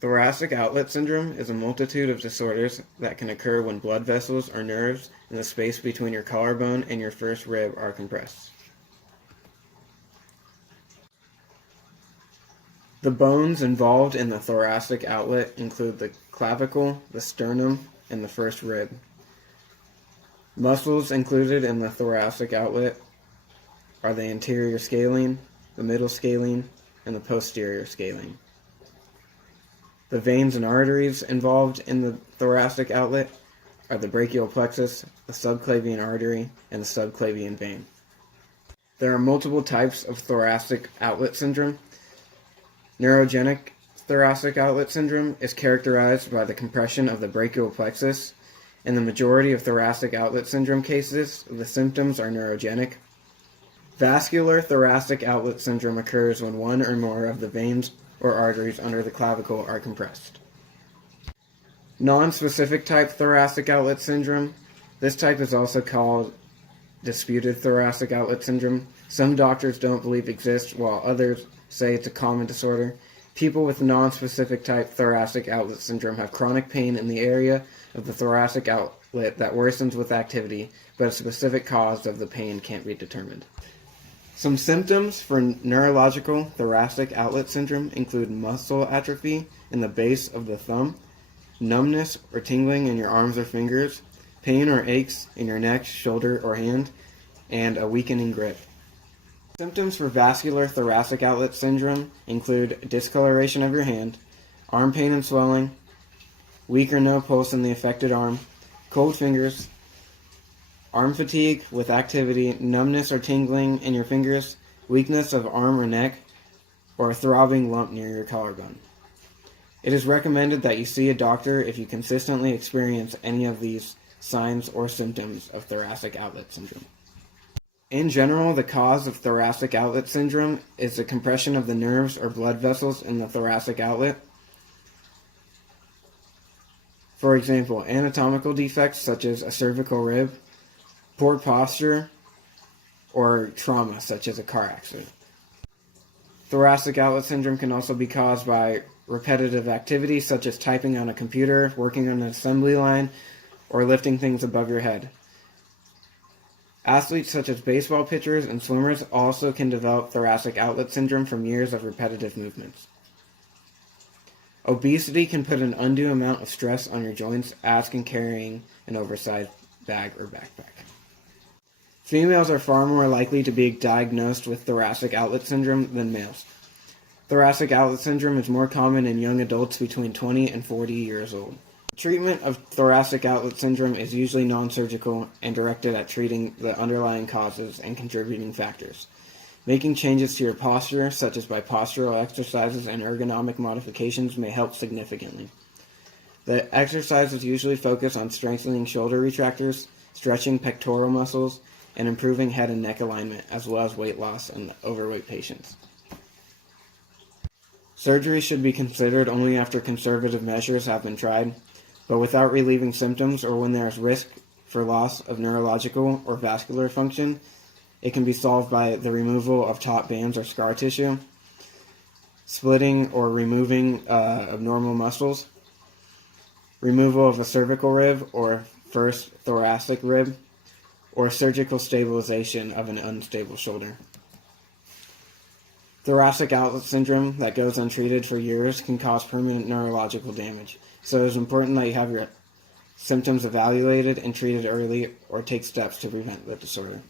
Thoracic outlet syndrome is a multitude of disorders that can occur when blood vessels or nerves in the space between your collarbone and your first rib are compressed. The bones involved in the thoracic outlet include the clavicle, the sternum, and the first rib. Muscles included in the thoracic outlet are the anterior scalene, the middle scalene, and the posterior scalene. The veins and arteries involved in the thoracic outlet are the brachial plexus, the subclavian artery, and the subclavian vein. There are multiple types of thoracic outlet syndrome. Neurogenic thoracic outlet syndrome is characterized by the compression of the brachial plexus. In the majority of thoracic outlet syndrome cases, the symptoms are neurogenic. Vascular thoracic outlet syndrome occurs when one or more of the veins or arteries under the clavicle are compressed. Non-specific type thoracic outlet syndrome. This type is also called disputed thoracic outlet syndrome. Some doctors don't believe it exists, while others say it's a common disorder. People with non-specific type thoracic outlet syndrome have chronic pain in the area of the thoracic outlet that worsens with activity, but a specific cause of the pain can't be determined. Some symptoms for neurological thoracic outlet syndrome include muscle atrophy in the base of the thumb, numbness or tingling in your arms or fingers, pain or aches in your neck, shoulder, or hand, and a weakening grip. Symptoms for vascular thoracic outlet syndrome include discoloration of your hand, arm pain and swelling, weak or no pulse in the affected arm, cold fingers, arm fatigue with activity, numbness or tingling in your fingers, weakness of arm or neck, or a throbbing lump near your collarbone. It is recommended that you see a doctor if you consistently experience any of these signs or symptoms of thoracic outlet syndrome. In general, the cause of thoracic outlet syndrome is the compression of the nerves or blood vessels in the thoracic outlet. For example, anatomical defects such as a cervical rib, poor posture, or trauma such as a car accident. Thoracic outlet syndrome can also be caused by repetitive activity such as typing on a computer, working on an assembly line, or lifting things above your head. Athletes such as baseball pitchers and swimmers also can develop thoracic outlet syndrome from years of repetitive movements. Obesity can put an undue amount of stress on your joints, as can carrying an oversized bag or backpack. Females are far more likely to be diagnosed with thoracic outlet syndrome than males. Thoracic outlet syndrome is more common in young adults between 20 and 40 years old. Treatment of thoracic outlet syndrome is usually non-surgical and directed at treating the underlying causes and contributing factors. Making changes to your posture, such as by postural exercises and ergonomic modifications, may help significantly. The exercises usually focus on strengthening shoulder retractors, stretching pectoral muscles, and improving head and neck alignment, as well as weight loss in overweight patients. Surgery should be considered only after conservative measures have been tried, but without relieving symptoms or when there is risk for loss of neurological or vascular function. It can be solved by the removal of top bands or scar tissue, splitting or removing abnormal muscles, removal of a cervical rib or first thoracic rib, or surgical stabilization of an unstable shoulder. Thoracic outlet syndrome that goes untreated for years can cause permanent neurological damage, so it is important that you have your symptoms evaluated and treated early or take steps to prevent the disorder.